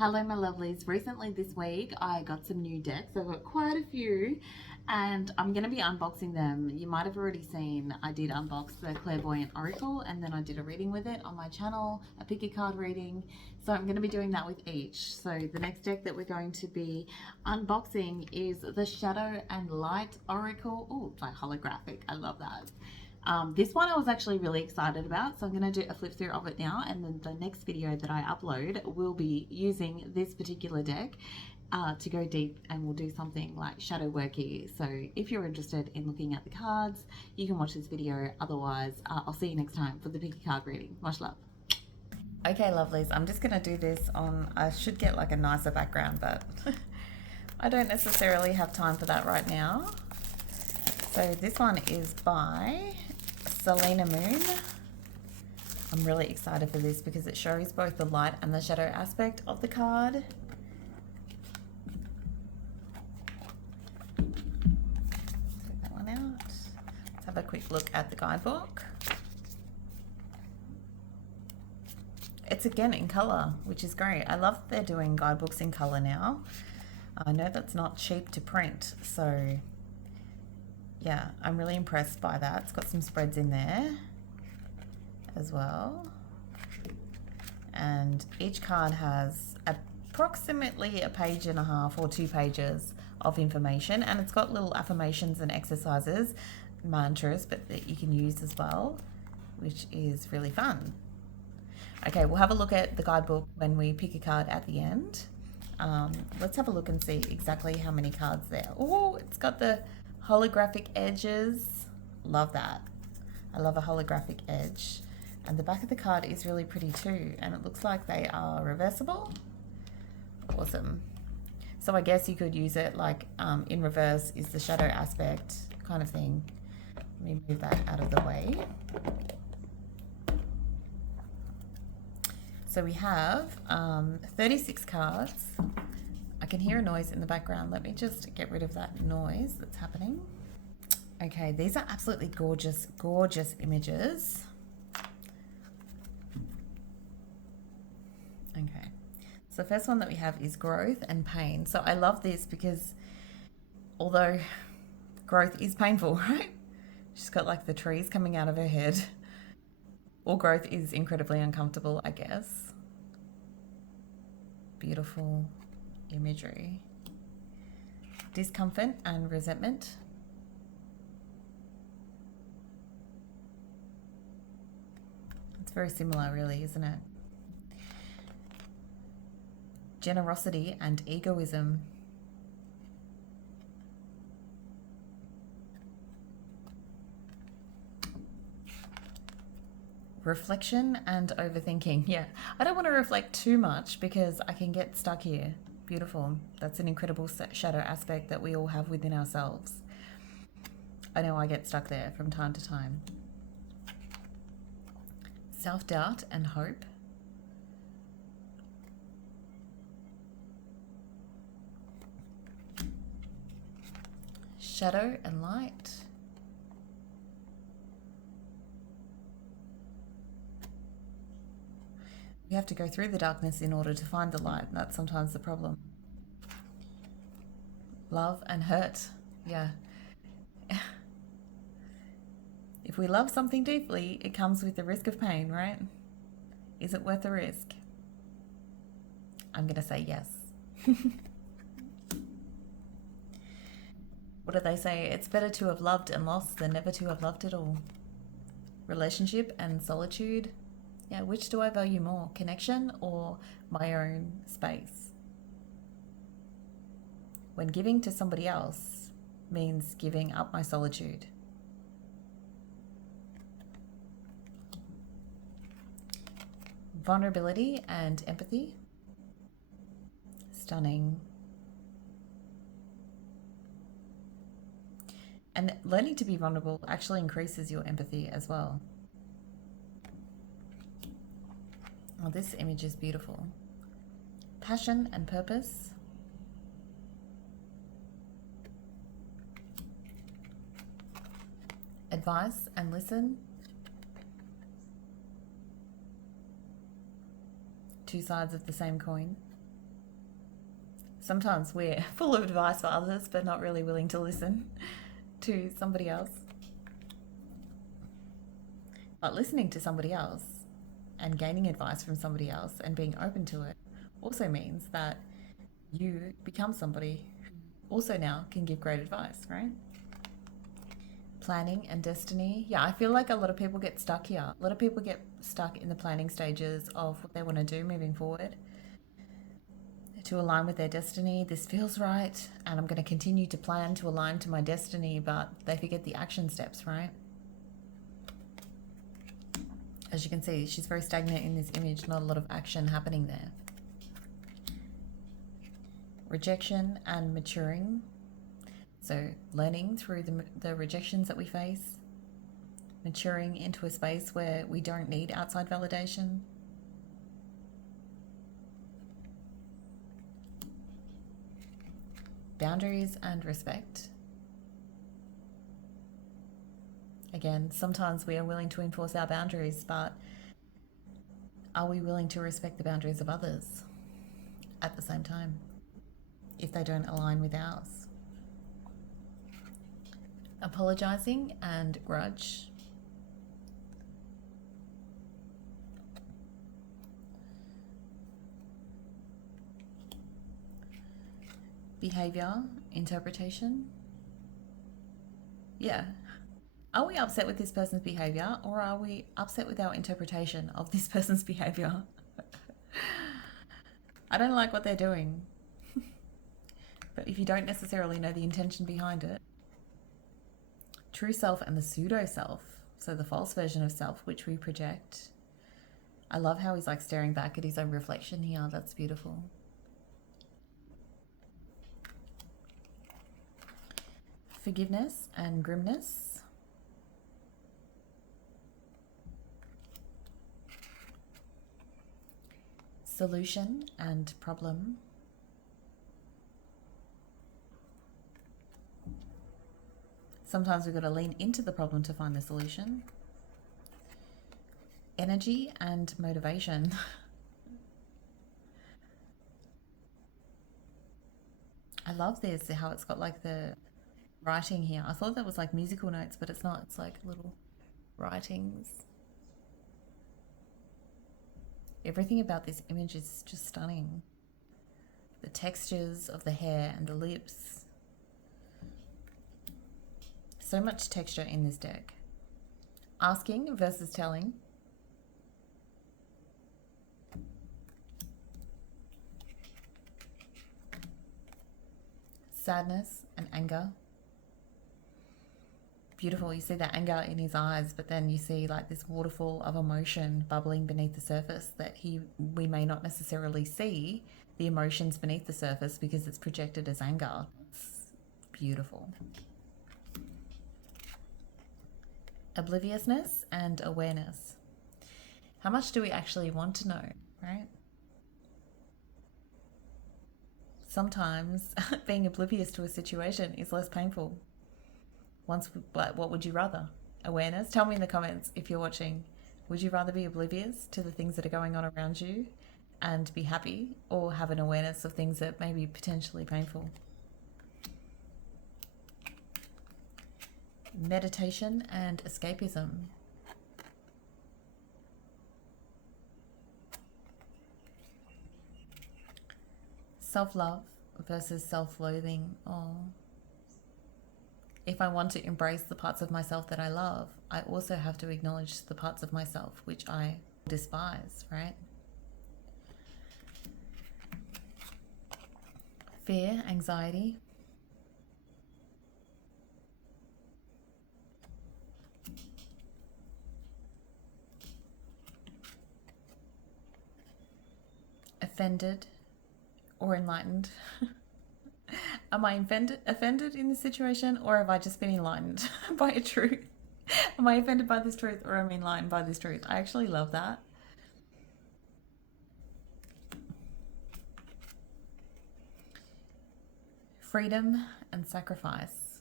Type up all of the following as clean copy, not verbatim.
Hello, my lovelies. Recently this week, I got some new decks. I've got quite a few, and I'm going to be unboxing them. You might have already seen I did unbox the Clairvoyant Oracle, and then I did a reading with it on my channel, a pick a card reading. So I'm going to be doing that with each. So the next deck that we're going to be unboxing is the Shadow and Light Oracle. Oh, it's like holographic. I love that. This one I was actually really excited about, so I'm going to do a flip through of it now, and then the next video that I upload will be using this particular deck to go deep, and we'll do something like shadow worky. So if you're interested in looking at the cards, you can watch this video. Otherwise, I'll see you next time for the picky card reading. Much love. Okay, lovelies, I'm just going to do this on, I should get like a nicer background, but I don't necessarily have time for that right now. So this one is by Selena Moon. I'm really excited for this because it shows both the light and the shadow aspect of the card. Take that one out. Let's have a quick look at the guidebook. It's again in colour, which is great. I love that they're doing guidebooks in colour now. I know that's not cheap to print, so yeah, I'm really impressed by that. It's got some spreads in there as well. And each card has approximately a page and a half or 2 pages of information, and it's got little affirmations and exercises, mantras, but that you can use as well, which is really fun. Okay, we'll have a look at the guidebook when we pick a card at the end. Let's have a look and see exactly how many cards there. Oh, it's got the holographic edges. Love that. I love a holographic edge. And the back of the card is really pretty too, and it looks like they are reversible. Awesome. So I guess you could use it like in reverse is the shadow aspect kind of thing. Let me move that out of the way. So we have 36 cards. I can hear a noise in the background. Let me just get rid of that noise that's happening. Okay, these are absolutely gorgeous, gorgeous images. Okay, so the first one that we have is growth and pain. So I love this because although growth is painful, right? She's got like the trees coming out of her head. All growth is incredibly uncomfortable, I guess. Beautiful imagery. Discomfort and resentment. It's very similar, really, isn't it? Generosity and egoism. Reflection and overthinking. Yeah, I don't want to reflect too much because I can get stuck here. Beautiful. That's an incredible shadow aspect that we all have within ourselves. I know I get stuck there from time to time. Self-doubt and hope. Shadow and light. You have to go through the darkness in order to find the light. That's sometimes the problem. Love and hurt. Yeah. If we love something deeply, it comes with the risk of pain, right? Is it worth the risk? I'm going to say yes. What do they say? It's better to have loved and lost than never to have loved at all. Relationship and solitude. Yeah, which do I value more, connection or my own space? When giving to somebody else means giving up my solitude. Vulnerability and empathy. Stunning. And learning to be vulnerable actually increases your empathy as well. Oh, this image is beautiful. Passion and purpose. Advice and listen. Two sides of the same coin. Sometimes we're full of advice for others, but not really willing to listen to somebody else. But listening to somebody else and gaining advice from somebody else and being open to it also means that you become somebody who also now can give great advice, right? Planning and destiny. Yeah, I feel like a lot of people get stuck here. A lot of people get stuck in the planning stages of what they want to do moving forward to align with their destiny. This feels right, and I'm going to continue to plan to align to my destiny, but they forget the action steps, right? As you can see, she's very stagnant in this image, not a lot of action happening there. Rejection and maturing. So learning through the rejections that we face, maturing into a space where we don't need outside validation. Boundaries and respect. Again, sometimes we are willing to enforce our boundaries, but are we willing to respect the boundaries of others at the same time if they don't align with ours? Apologizing and grudge. Behavior, interpretation. Yeah. Are we upset with this person's behavior, or are we upset with our interpretation of this person's behavior? I don't like what they're doing. But if you don't necessarily know the intention behind it, true self and the pseudo self, so the false version of self which we project. I love how he's like staring back at his own reflection here. That's beautiful. Forgiveness and grimness. Solution and problem. Sometimes we've got to lean into the problem to find the solution. Energy and motivation. I love this, how it's got like the writing here. I thought that was like musical notes, but it's not. It's like little writings. Everything about this image is just stunning. The textures of the hair and the lips. So much texture in this deck. Asking versus telling. Sadness and anger. Beautiful. You see that anger in his eyes, but then you see like this waterfall of emotion bubbling beneath the surface that we may not necessarily see the emotions beneath the surface because it's projected as anger. It's beautiful. Obliviousness and awareness. How much do we actually want to know, right? Sometimes being oblivious to a situation is less painful. What would you rather? Awareness? Tell me in the comments if you're watching. Would you rather be oblivious to the things that are going on around you and be happy, or have an awareness of things that may be potentially painful? Meditation and escapism. Self-love versus self-loathing. Oh. If I want to embrace the parts of myself that I love, I also have to acknowledge the parts of myself which I despise, right? Fear, anxiety. Offended or enlightened. Am I offended in this situation, or have I just been enlightened by a truth? Am I offended by this truth, or am I enlightened by this truth? I actually love that. Freedom and sacrifice.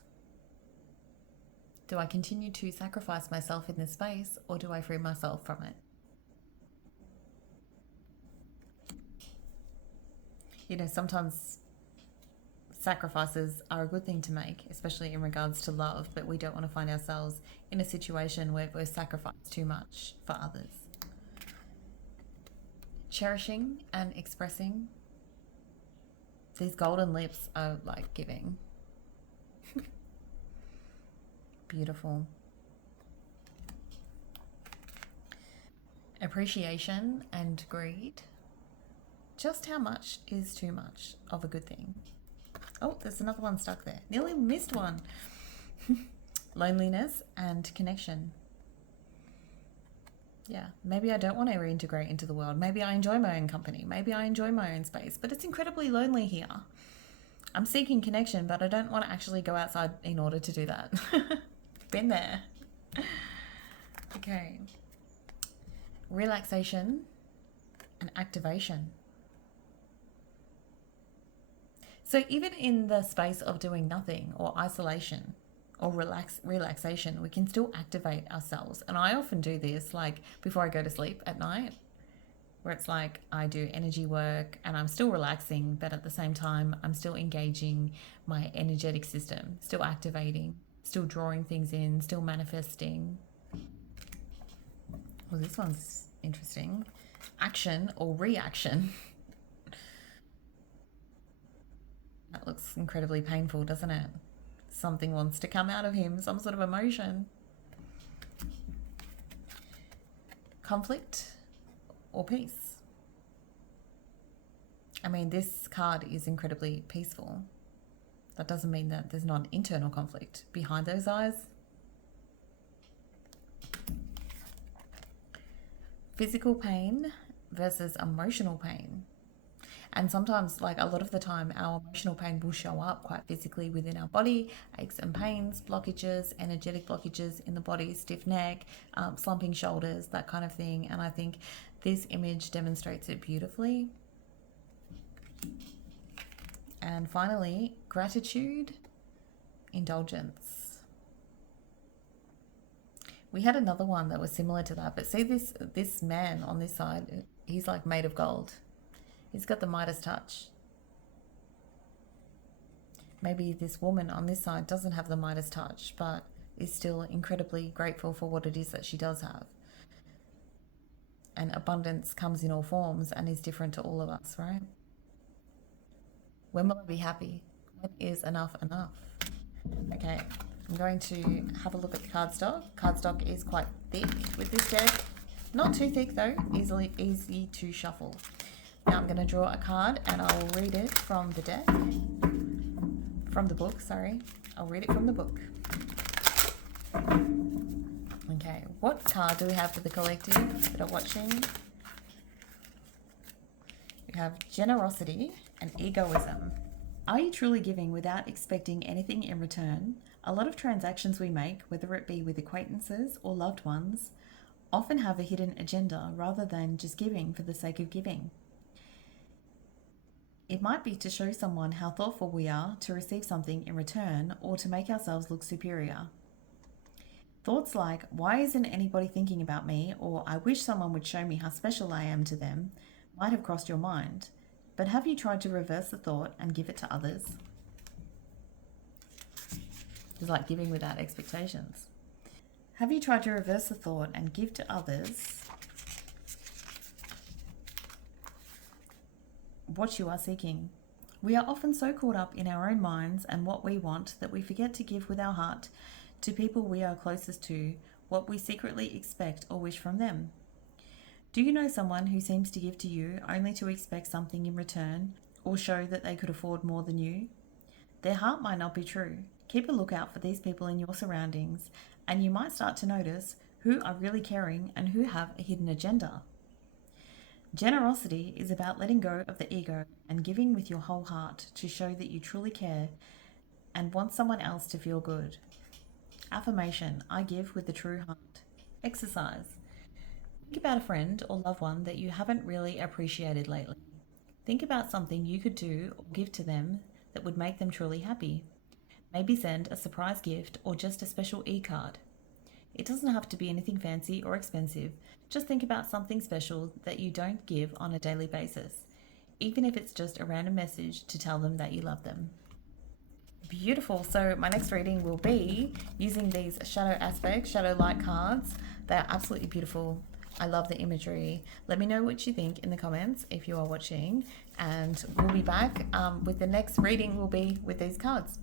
Do I continue to sacrifice myself in this space, or do I free myself from it? You know, sometimes sacrifices are a good thing to make, especially in regards to love, but we don't want to find ourselves in a situation where we're sacrificed too much for others. Cherishing and expressing. These golden lips are like giving. Beautiful. Appreciation and greed. Just how much is too much of a good thing? Oh, there's another one stuck there. Nearly missed one. Loneliness and connection. Yeah, maybe I don't want to reintegrate into the world. Maybe I enjoy my own company. Maybe I enjoy my own space, but it's incredibly lonely here. I'm seeking connection, but I don't want to actually go outside in order to do that. Been there. Okay. Relaxation and activation. So even in the space of doing nothing or isolation or relaxation, we can still activate ourselves. And I often do this like before I go to sleep at night, where it's like I do energy work and I'm still relaxing, but at the same time I'm still engaging my energetic system, still activating, still drawing things in, still manifesting. Well, this one's interesting. Action or reaction. That looks incredibly painful, doesn't it? Something wants to come out of him, some sort of emotion. Conflict or peace. I mean, this card is incredibly peaceful. That doesn't mean that there's not an internal conflict behind those eyes. Physical pain versus emotional pain. And sometimes, like a lot of the time, our emotional pain will show up quite physically within our body, aches and pains, blockages, energetic blockages in the body, stiff neck, slumping shoulders, that kind of thing. And I think this image demonstrates it beautifully. And finally, gratitude, indulgence. We had another one that was similar to that, but see this man on this side, he's like made of gold. He's got the Midas touch. Maybe this woman on this side doesn't have the Midas touch, but is still incredibly grateful for what it is that she does have. And abundance comes in all forms and is different to all of us, right? When will I be happy? When is enough enough? Okay, I'm going to have a look at the cardstock. Cardstock is quite thick with this deck. Not too thick though, easy to shuffle. Now I'm going to draw a card and I'll read it from the deck. From the book, sorry. I'll read it from the book. Okay, what card do we have for the collective that are watching? We have generosity and egoism. Are you truly giving without expecting anything in return? A lot of transactions we make, whether it be with acquaintances or loved ones, often have a hidden agenda rather than just giving for the sake of giving. It might be to show someone how thoughtful we are to receive something in return or to make ourselves look superior. Thoughts like, why isn't anybody thinking about me, or I wish someone would show me how special I am to them, might have crossed your mind. But have you tried to reverse the thought and give it to others? It's like giving without expectations. Have you tried to reverse the thought and give to others what you are seeking? We are often so caught up in our own minds and what we want that we forget to give with our heart to people we are closest to what we secretly expect or wish from them. Do you know someone who seems to give to you only to expect something in return or show that they could afford more than you? Their heart might not be true. Keep a lookout for these people in your surroundings and you might start to notice who are really caring and who have a hidden agenda. Generosity is about letting go of the ego and giving with your whole heart to show that you truly care and want someone else to feel good. Affirmation, I give with the true heart. Exercise. Think about a friend or loved one that you haven't really appreciated lately. Think about something you could do or give to them that would make them truly happy. Maybe send a surprise gift or just a special e-card. It doesn't have to be anything fancy or expensive. Just think about something special that you don't give on a daily basis, even if it's just a random message to tell them that you love them. Beautiful. So my next reading will be using these shadow aspects, shadow light cards. They are absolutely beautiful. I love the imagery. Let me know what you think in the comments if you are watching, and we'll be back with the next reading will be with these cards.